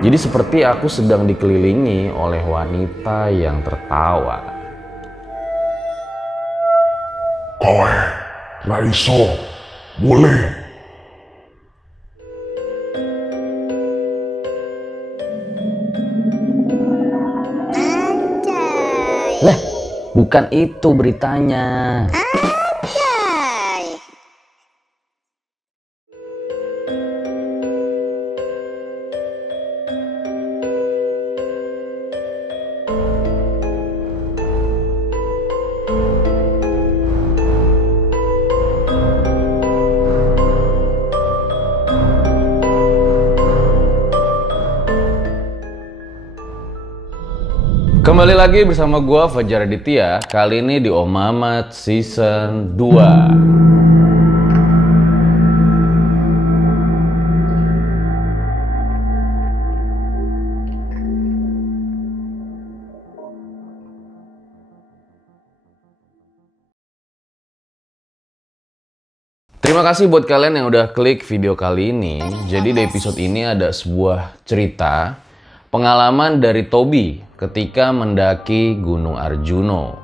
Jadi seperti aku sedang dikelilingi oleh wanita yang tertawa. Kowe, ra iso, boleh. Lah, bukan itu beritanya. Kembali lagi bersama gua Fajar Aditya, kali ini di Om Mamat Season 2. Terima kasih buat kalian yang udah klik video kali ini. Jadi di episode ini ada sebuah cerita pengalaman dari Tobi ketika mendaki Gunung Arjuno.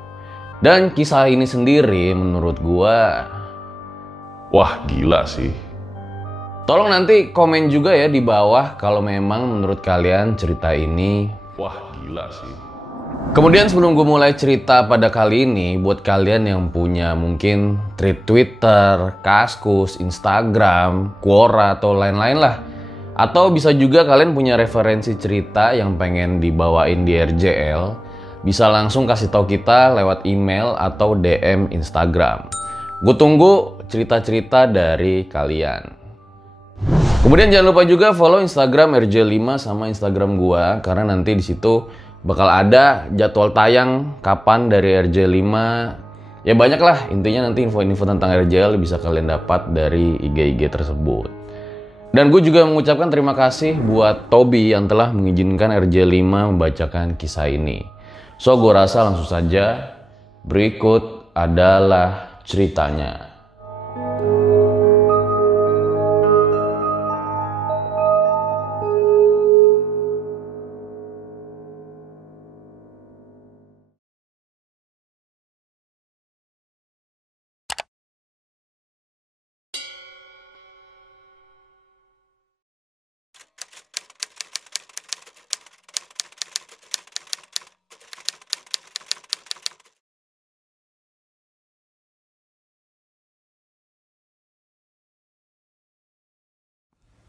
Dan kisah ini sendiri menurut gua, Wah, gila sih. tolong nanti komen juga ya di bawah kalau memang menurut kalian cerita ini. Wah, gila sih. Kemudian sebelum gue mulai cerita pada kali ini, buat kalian yang punya mungkin thread Twitter, Kaskus, Instagram, Quora, atau lain-lain lah. Atau bisa juga kalian punya referensi cerita yang pengen dibawain di RJL, bisa langsung kasih tahu kita lewat email atau DM Instagram. Gue tunggu cerita-cerita dari kalian. Kemudian jangan lupa juga follow Instagram RJ5 sama Instagram gua, karena nanti di situ bakal ada jadwal tayang kapan dari RJ5. Ya banyak lah, intinya nanti info-info tentang RJL bisa kalian dapat dari IG-IG tersebut. Dan gue juga mengucapkan terima kasih buat Tobi yang telah mengizinkan RJ5 membacakan kisah ini. So gue rasa langsung saja, berikut adalah ceritanya.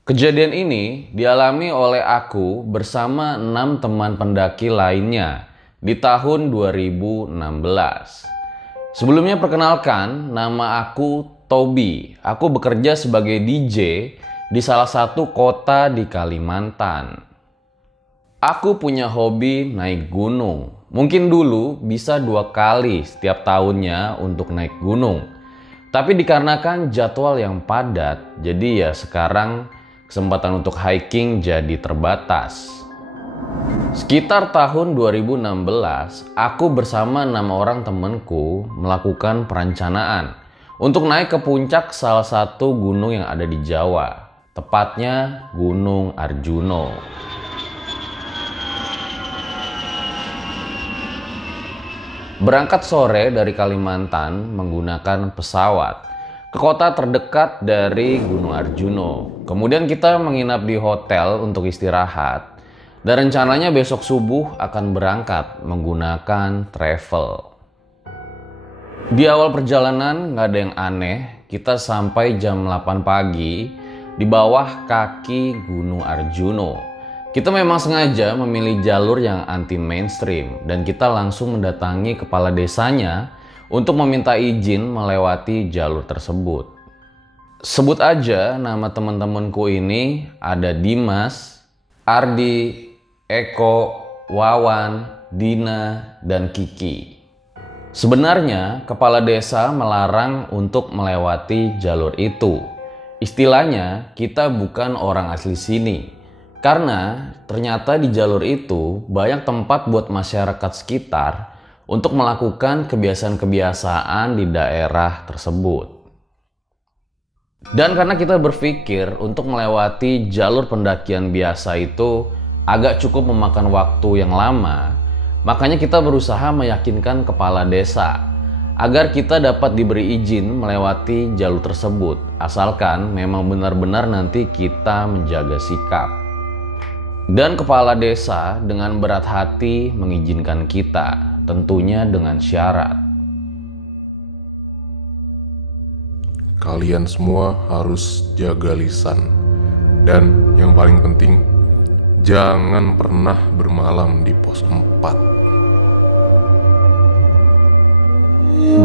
Kejadian ini dialami oleh aku bersama 6 teman pendaki lainnya di tahun 2016. Sebelumnya perkenalkan, nama aku Tobi. Aku bekerja sebagai DJ di salah satu kota di Kalimantan. Aku punya hobi naik gunung. Mungkin dulu bisa 2 kali setiap tahunnya untuk naik gunung. Tapi dikarenakan jadwal yang padat, jadi ya sekarang kesempatan untuk hiking jadi terbatas. Sekitar tahun 2016, aku bersama 6 orang temanku melakukan perencanaan untuk naik ke puncak salah satu gunung yang ada di Jawa, tepatnya Gunung Arjuno. Berangkat sore dari Kalimantan menggunakan pesawat ke kota terdekat dari Gunung Arjuno. Kemudian kita menginap di hotel untuk istirahat. Dan rencananya besok subuh akan berangkat menggunakan travel. Di awal perjalanan nggak ada yang aneh. Kita sampai jam 8 pagi di bawah kaki Gunung Arjuno. Kita memang sengaja memilih jalur yang anti mainstream. Dan kita langsung mendatangi kepala desanya untuk meminta izin melewati jalur tersebut. Sebut aja nama teman-temanku ini, ada Dimas, Ardi, Eko, Wawan, Dina, dan Kiki. Sebenarnya kepala desa melarang untuk melewati jalur itu. Istilahnya kita bukan orang asli sini. Karena ternyata di jalur itu banyak tempat buat masyarakat sekitar untuk melakukan kebiasaan-kebiasaan di daerah tersebut. Dan karena kita berpikir untuk melewati jalur pendakian biasa itu agak cukup memakan waktu yang lama, makanya kita berusaha meyakinkan kepala desa agar kita dapat diberi izin melewati jalur tersebut, asalkan memang benar-benar nanti kita menjaga sikap. Dan kepala desa dengan berat hati mengizinkan kita, tentunya dengan syarat. Kalian semua harus jaga lisan. Dan yang paling penting, jangan pernah bermalam di pos 4.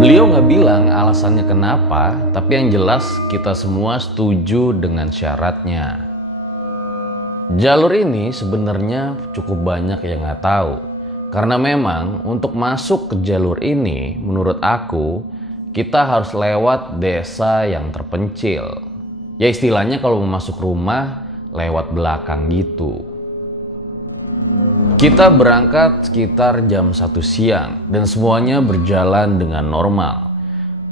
Beliau nggak bilang alasannya kenapa, tapi yang jelas kita semua setuju dengan syaratnya. Jalur ini sebenarnya cukup banyak yang nggak tahu. Karena memang untuk masuk ke jalur ini, menurut aku, kita harus lewat desa yang terpencil. Ya istilahnya kalau mau masuk rumah, lewat belakang gitu. Kita berangkat sekitar jam 1 siang dan semuanya berjalan dengan normal.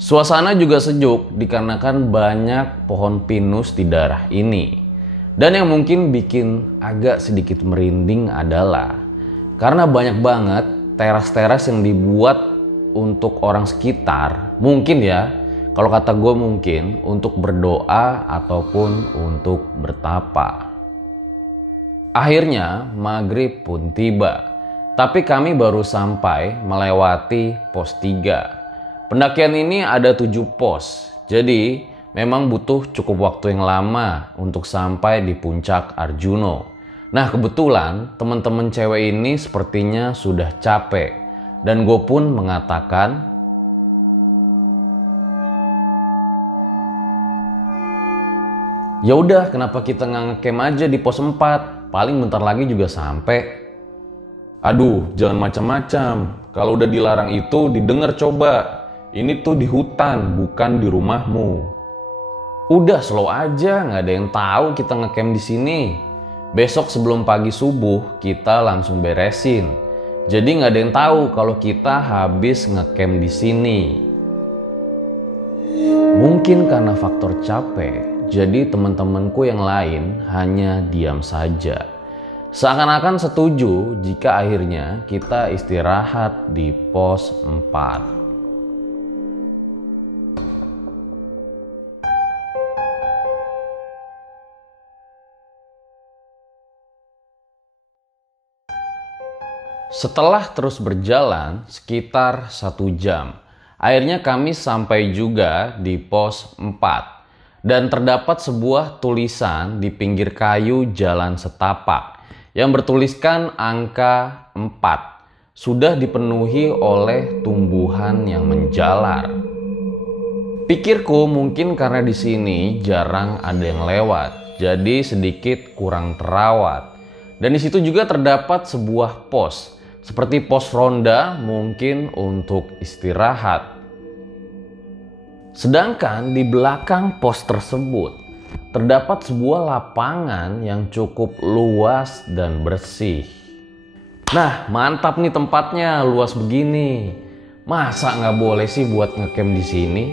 Suasana juga sejuk dikarenakan banyak pohon pinus di daerah ini. Dan yang mungkin bikin agak sedikit merinding adalah karena banyak banget teras-teras yang dibuat untuk orang sekitar. Mungkin ya, kalau kata gue mungkin untuk berdoa ataupun untuk bertapa. Akhirnya maghrib pun tiba, tapi kami baru sampai melewati pos 3. Pendakian ini ada 7 pos, jadi memang butuh cukup waktu yang lama untuk sampai di puncak Arjuno. Nah kebetulan teman-teman cewek ini sepertinya sudah capek, dan gue pun mengatakan, ya udah kenapa kita nggak ngecamp aja di pos 4? Paling bentar lagi juga sampai. Aduh, jangan macam-macam. Kalau udah dilarang itu didengar coba. Ini tuh di hutan, bukan di rumahmu. Udah slow aja, nggak ada yang tahu kita ngecamp di sini. Besok sebelum pagi subuh kita langsung beresin. Jadi nggak ada yang tahu kalau kita habis ngecamp di sini. Mungkin karena faktor capek, jadi teman-temanku yang lain hanya diam saja. Seakan-akan setuju jika akhirnya kita istirahat di pos 4. Setelah terus berjalan sekitar 1 jam, akhirnya kami sampai juga di pos 4. Dan terdapat sebuah tulisan di pinggir kayu jalan setapak yang bertuliskan angka 4. Sudah dipenuhi oleh tumbuhan yang menjalar. Pikirku mungkin karena di sini jarang ada yang lewat, jadi sedikit kurang terawat. Dan di situ juga terdapat sebuah pos, seperti pos ronda mungkin untuk istirahat. Sedangkan di belakang pos tersebut terdapat sebuah lapangan yang cukup luas dan bersih. Nah mantap nih tempatnya, luas begini. Masa nggak boleh sih buat ngecamp di sini?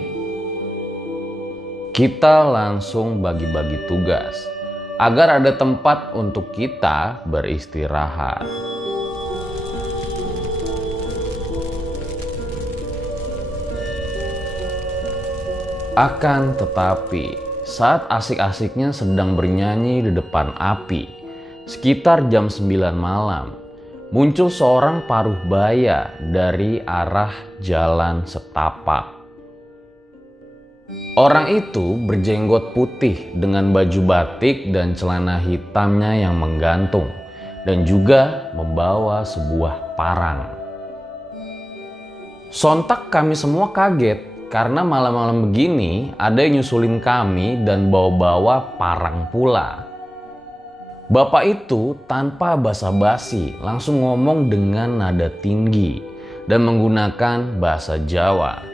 Kita langsung bagi-bagi tugas agar ada tempat untuk kita beristirahat. Akan tetapi, saat asik-asiknya sedang bernyanyi di depan api, sekitar jam 9 malam, muncul seorang paruh baya dari arah jalan setapak. Orang itu berjenggot putih dengan baju batik dan celana hitamnya yang menggantung, dan juga membawa sebuah parang. Sontak kami semua kaget. Karena malam-malam begini ada yang nyusulin kami dan bawa-bawa parang pula. Bapak itu tanpa basa-basi langsung ngomong dengan nada tinggi dan menggunakan bahasa Jawa.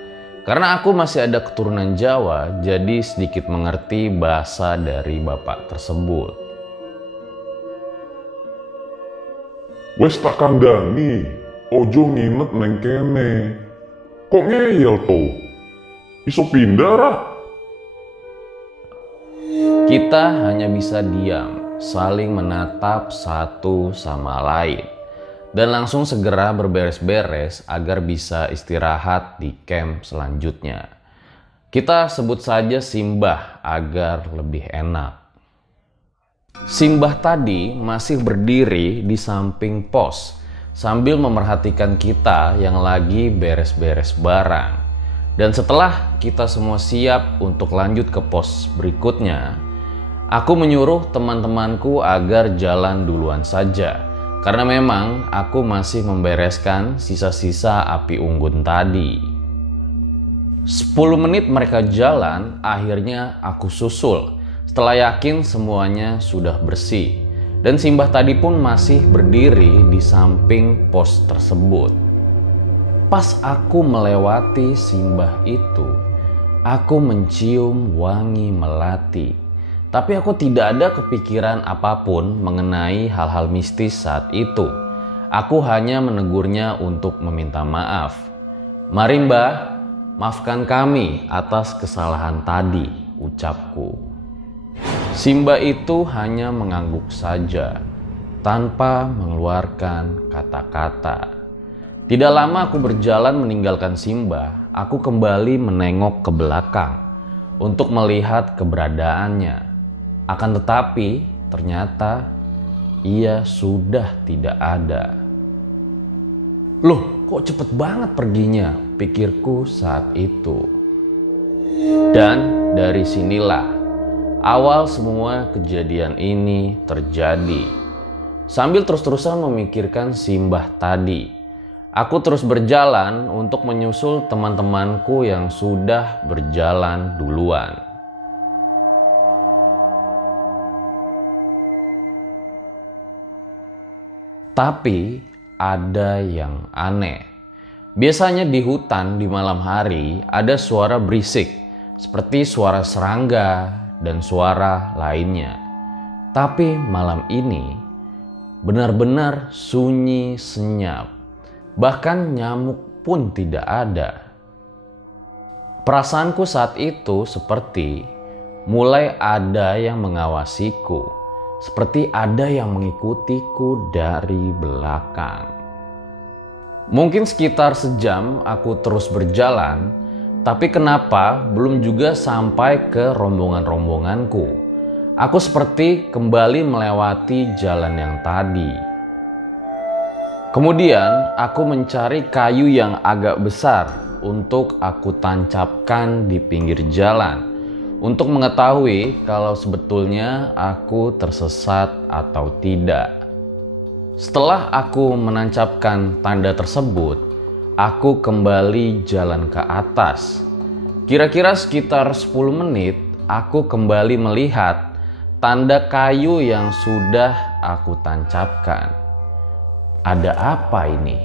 Karena aku masih ada keturunan Jawa, jadi sedikit mengerti bahasa dari bapak tersebut. Wes tak kandani, ojo nginep neng kene. Kok ngeyel tuh? Iso pindah lah. Kita hanya bisa diam saling menatap satu sama lain dan langsung segera berberes-beres agar bisa istirahat di camp selanjutnya. Kita sebut saja Simbah agar lebih enak. Simbah tadi masih berdiri di samping pos sambil memerhatikan kita yang lagi beres-beres barang. Dan setelah kita semua siap untuk lanjut ke pos berikutnya, aku menyuruh teman-temanku agar jalan duluan saja. Karena memang aku masih membereskan sisa-sisa api unggun tadi. 10 menit mereka jalan, akhirnya aku susul. Setelah yakin semuanya sudah bersih. Dan Simbah tadi pun masih berdiri di samping pos tersebut. Pas aku melewati Simbah itu, aku mencium wangi melati. Tapi aku tidak ada kepikiran apapun mengenai hal-hal mistis saat itu. Aku hanya menegurnya untuk meminta maaf. "Mari Mbah, maafkan kami atas kesalahan tadi," ucapku. Simbah itu hanya mengangguk saja, tanpa mengeluarkan kata-kata. Tidak lama aku berjalan meninggalkan Simbah, aku kembali menengok ke belakang untuk melihat keberadaannya. Akan tetapi, ternyata ia sudah tidak ada. "Loh, kok cepet banget perginya?" pikirku saat itu. Dan dari sinilah awal semua kejadian ini terjadi. Sambil terus-terusan memikirkan Simbah tadi, aku terus berjalan untuk menyusul teman-temanku yang sudah berjalan duluan. Tapi ada yang aneh. Biasanya di hutan di malam hari ada suara berisik seperti suara serangga dan suara lainnya. Tapi malam ini benar-benar sunyi senyap. Bahkan nyamuk pun tidak ada. Perasaanku saat itu seperti mulai ada yang mengawasiku, seperti ada yang mengikutiku dari belakang. Mungkin sekitar sejam aku terus berjalan, tapi kenapa belum juga sampai ke rombongan-rombonganku? Aku seperti kembali melewati jalan yang tadi. Kemudian aku mencari kayu yang agak besar untuk aku tancapkan di pinggir jalan untuk mengetahui kalau sebetulnya aku tersesat atau tidak. Setelah aku menancapkan tanda tersebut, aku kembali jalan ke atas. Kira-kira sekitar 10 menit aku kembali melihat tanda kayu yang sudah aku tancapkan. Ada apa ini?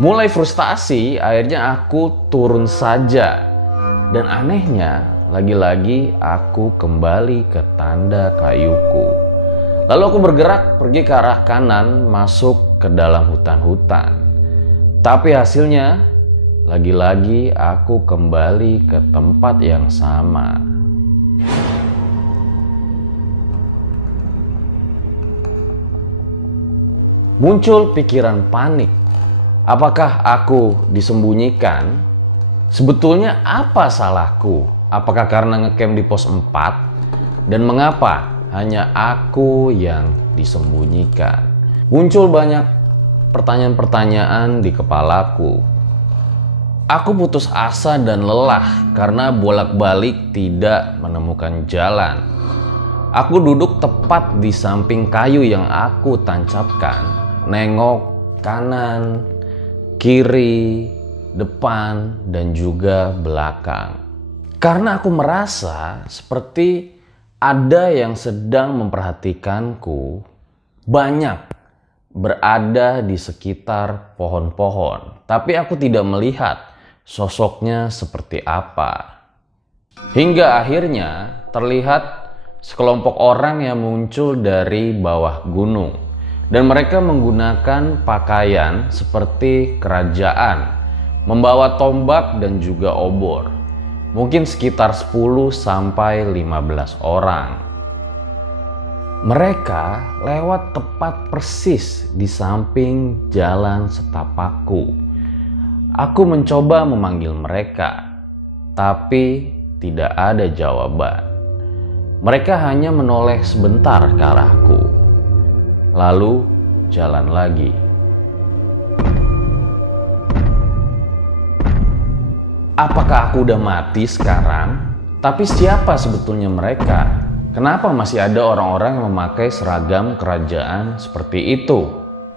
Mulai frustasi, akhirnya aku turun saja. Dan anehnya, lagi-lagi aku kembali ke tanda kayuku. Lalu aku bergerak pergi ke arah kanan masuk ke dalam hutan-hutan. Tapi hasilnya, lagi-lagi aku kembali ke tempat yang sama. Muncul pikiran panik. Apakah aku disembunyikan? Sebetulnya apa salahku? Apakah karena ngecamp di pos 4? Dan mengapa hanya aku yang disembunyikan? Muncul banyak pertanyaan-pertanyaan di kepalaku. Aku putus asa dan lelah karena bolak-balik tidak menemukan jalan. Aku duduk tepat di samping kayu yang aku tancapkan. Nengok kanan, kiri, depan, dan juga belakang. Karena aku merasa seperti ada yang sedang memperhatikanku, banyak berada di sekitar pohon-pohon. Tapi aku tidak melihat sosoknya seperti apa. Hingga akhirnya terlihat sekelompok orang yang muncul dari bawah gunung. Dan mereka menggunakan pakaian seperti kerajaan, membawa tombak dan juga obor. Mungkin sekitar 10 sampai 15 orang. Mereka lewat tepat persis di samping jalan setapakku. Aku mencoba memanggil mereka, tapi tidak ada jawaban. Mereka hanya menoleh sebentar ke arahku, lalu jalan lagi. Apakah aku udah mati sekarang? Tapi siapa sebetulnya mereka? Kenapa masih ada orang-orang yang memakai seragam kerajaan seperti itu?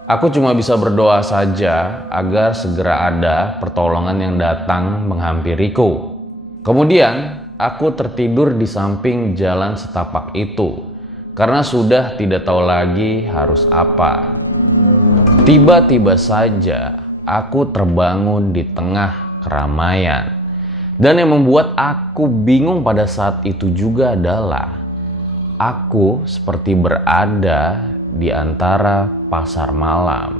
Aku cuma bisa berdoa saja agar segera ada pertolongan yang datang menghampiriku. Kemudian aku tertidur di samping jalan setapak itu karena sudah tidak tahu lagi harus apa. Tiba-tiba saja aku terbangun di tengah keramaian. Dan yang membuat aku bingung pada saat itu juga adalah aku seperti berada di antara pasar malam.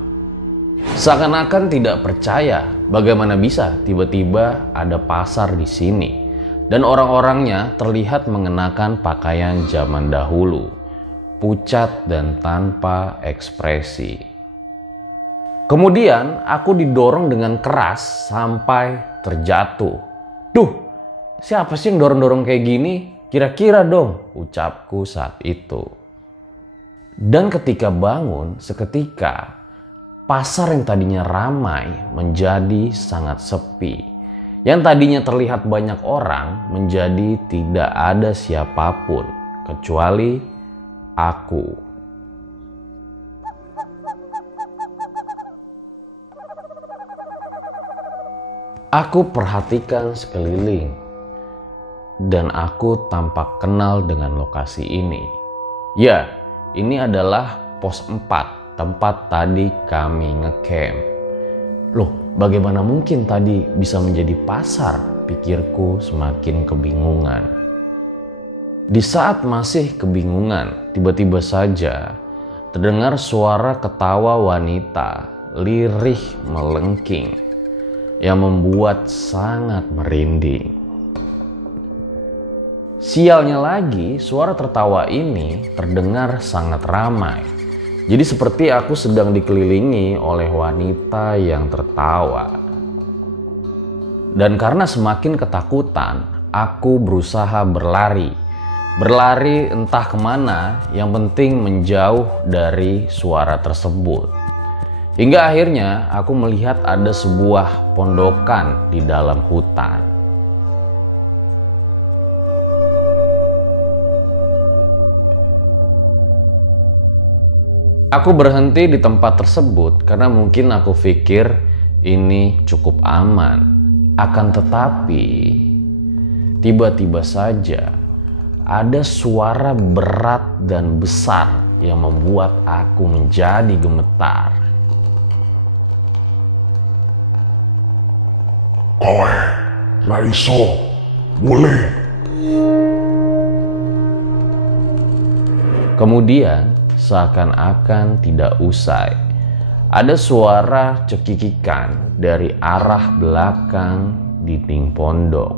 Seakan-akan tidak percaya bagaimana bisa tiba-tiba ada pasar di sini. Dan orang-orangnya terlihat mengenakan pakaian zaman dahulu, pucat dan tanpa ekspresi. Kemudian aku didorong dengan keras sampai terjatuh. Duh, siapa sih yang dorong-dorong kayak gini? Kira-kira dong, ucapku saat itu. Dan ketika bangun, seketika pasar yang tadinya ramai menjadi sangat sepi. Yang tadinya terlihat banyak orang menjadi tidak ada siapapun kecuali aku. Aku perhatikan sekeliling dan aku tampak kenal dengan lokasi ini. Ya, ini adalah pos 4, tempat tadi kami ngecamp. Loh, bagaimana mungkin tadi bisa menjadi pasar? Pikirku semakin kebingungan. Di saat masih kebingungan, tiba-tiba saja terdengar suara ketawa wanita lirih melengking yang membuat sangat merinding. Sialnya lagi, suara tertawa ini terdengar sangat ramai. Jadi seperti aku sedang dikelilingi oleh wanita yang tertawa. Dan karena semakin ketakutan, aku berusaha berlari. Berlari entah kemana, yang penting menjauh dari suara tersebut. Hingga akhirnya aku melihat ada sebuah pondokan di dalam hutan. Aku berhenti di tempat tersebut karena mungkin aku pikir ini cukup aman. Akan tetapi, tiba-tiba saja ada suara berat dan besar yang membuat aku menjadi gemetar. Kowe, ra iso, boleh. Kemudian seakan-akan tidak usai, ada suara cekikikan dari arah belakang dinding pondok.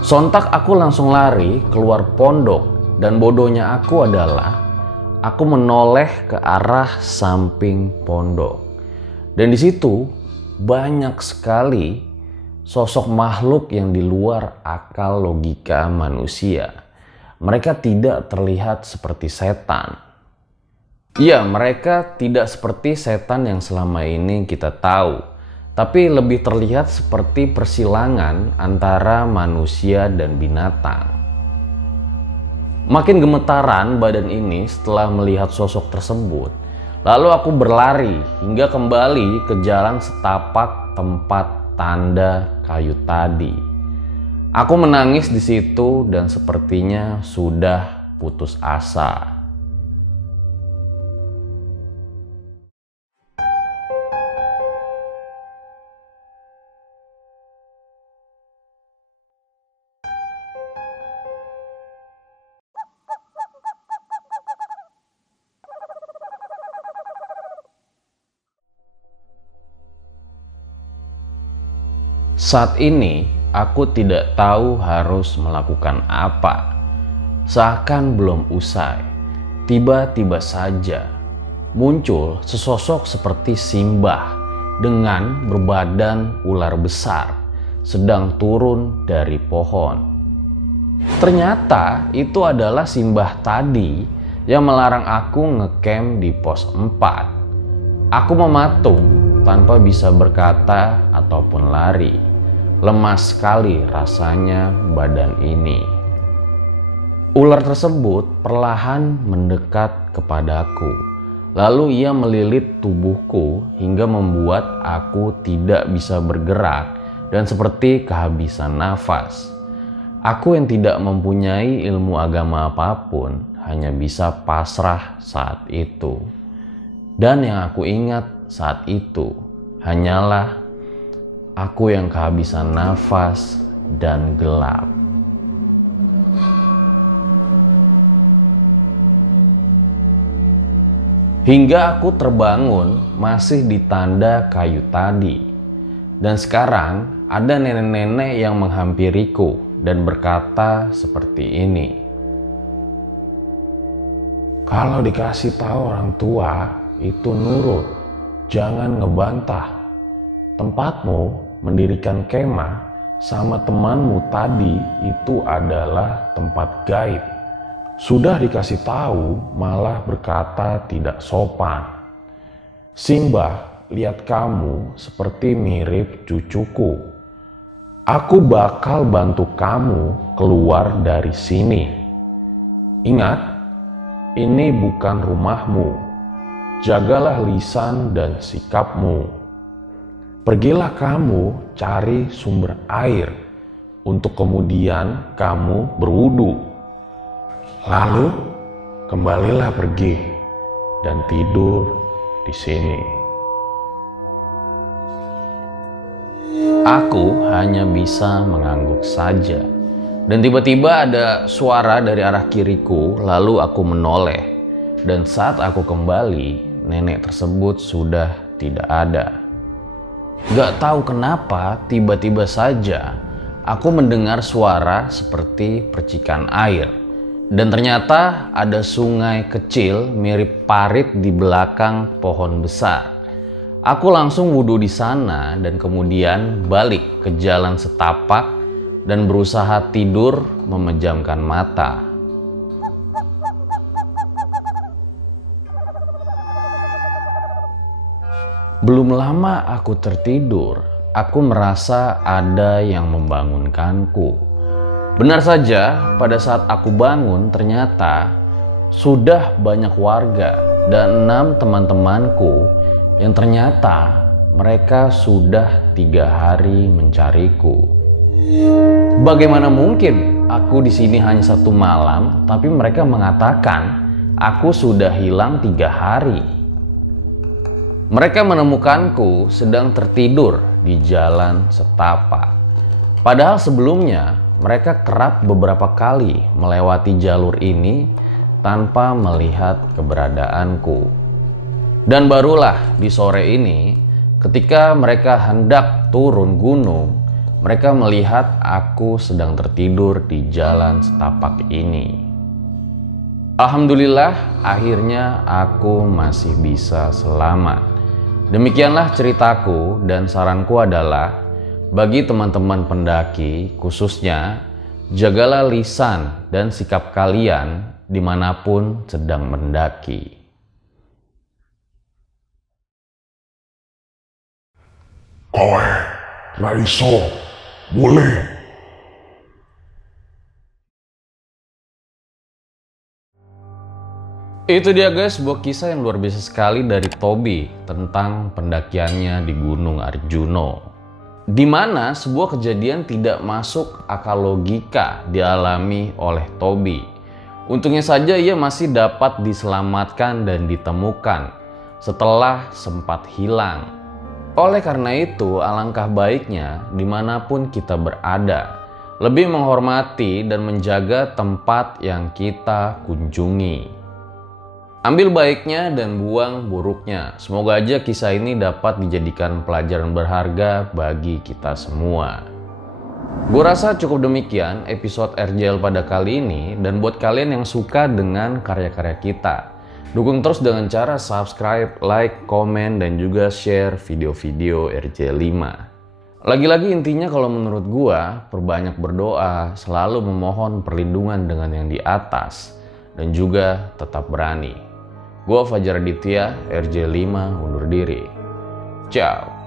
Sontak aku langsung lari keluar pondok dan bodohnya aku adalah aku menoleh ke arah samping pondok. Dan di situ banyak sekali sosok makhluk yang di luar akal logika manusia. Mereka tidak terlihat seperti setan. Ya, mereka tidak seperti setan yang selama ini kita tahu, tapi lebih terlihat seperti persilangan antara manusia dan binatang. Makin gemetaran badan ini setelah melihat sosok tersebut. Lalu aku berlari hingga kembali ke jalan setapak tempat tanda kayu tadi. Aku menangis di situ dan sepertinya sudah putus asa. Saat ini aku tidak tahu harus melakukan apa. Seakan belum usai. tiba-tiba saja muncul sesosok seperti Simbah dengan berbadan ular besar sedang turun dari pohon. Ternyata itu adalah Simbah tadi yang melarang aku ngecamp di pos 4. Aku mematung tanpa bisa berkata ataupun lari. Lemas sekali rasanya badan ini. Ular tersebut perlahan mendekat kepadaku. Lalu ia melilit tubuhku hingga membuat aku tidak bisa bergerak dan seperti kehabisan nafas. Aku yang tidak mempunyai ilmu agama apapun hanya bisa pasrah saat itu. Dan yang aku ingat saat itu hanyalah aku yang kehabisan nafas dan gelap. Hingga aku terbangun masih di tanda kayu tadi. Dan sekarang ada nenek-nenek yang menghampiriku dan berkata seperti ini. Kalau dikasih tahu orang tua itu nurut, jangan ngebantah. Tempatmu mendirikan kemah sama temanmu tadi itu adalah tempat gaib. Sudah dikasih tahu malah berkata tidak sopan. Simbah, lihat kamu seperti mirip cucuku. Aku bakal bantu kamu keluar dari sini. Ingat, ini bukan rumahmu. Jagalah lisan dan sikapmu. Pergilah kamu cari sumber air untuk kemudian kamu berwudu. Lalu kembalilah pergi dan tidur di sini. Aku hanya bisa mengangguk saja. Dan tiba-tiba ada suara dari arah kiriku, lalu aku menoleh. Dan saat aku kembali, nenek tersebut sudah tidak ada. Gak tahu kenapa, tiba-tiba saja aku mendengar suara seperti percikan air. Dan ternyata ada sungai kecil mirip parit di belakang pohon besar. Aku langsung wudhu di sana dan kemudian balik ke jalan setapak dan berusaha tidur memejamkan mata. Belum lama aku tertidur, aku merasa ada yang membangunkanku. Benar saja, pada saat aku bangun ternyata sudah banyak warga dan 6 teman-temanku yang ternyata mereka sudah 3 hari mencariku. Bagaimana mungkin aku di sini hanya 1 malam, tapi mereka mengatakan aku sudah hilang 3 hari. Mereka menemukanku sedang tertidur di jalan setapak. Padahal sebelumnya mereka kerap beberapa kali melewati jalur ini tanpa melihat keberadaanku. Dan barulah di sore ini, ketika mereka hendak turun gunung, mereka melihat aku sedang tertidur di jalan setapak ini. Alhamdulillah, akhirnya aku masih bisa selamat. Demikianlah ceritaku, dan saranku adalah bagi teman-teman pendaki khususnya, jagalah lisan dan sikap kalian dimanapun sedang mendaki. Kowe, ra iso, boleh. Itu dia guys, sebuah kisah yang luar biasa sekali dari Tobi tentang pendakiannya di Gunung Arjuno. Di mana sebuah kejadian tidak masuk akal logika dialami oleh Tobi. Untungnya saja ia masih dapat diselamatkan dan ditemukan setelah sempat hilang. Oleh karena itu, alangkah baiknya dimanapun kita berada, lebih menghormati dan menjaga tempat yang kita kunjungi. Ambil baiknya dan buang buruknya. Semoga aja kisah ini dapat dijadikan pelajaran berharga bagi kita semua. Gue rasa cukup demikian episode RJL pada kali ini, dan buat kalian yang suka dengan karya-karya kita, dukung terus dengan cara subscribe, like, komen, dan juga share video-video RJL 5. Lagi-lagi intinya kalau menurut gua, perbanyak berdoa, selalu memohon perlindungan dengan yang di atas, dan juga tetap berani. Gua Fajar Aditya, RJL 5 undur diri. Ciao.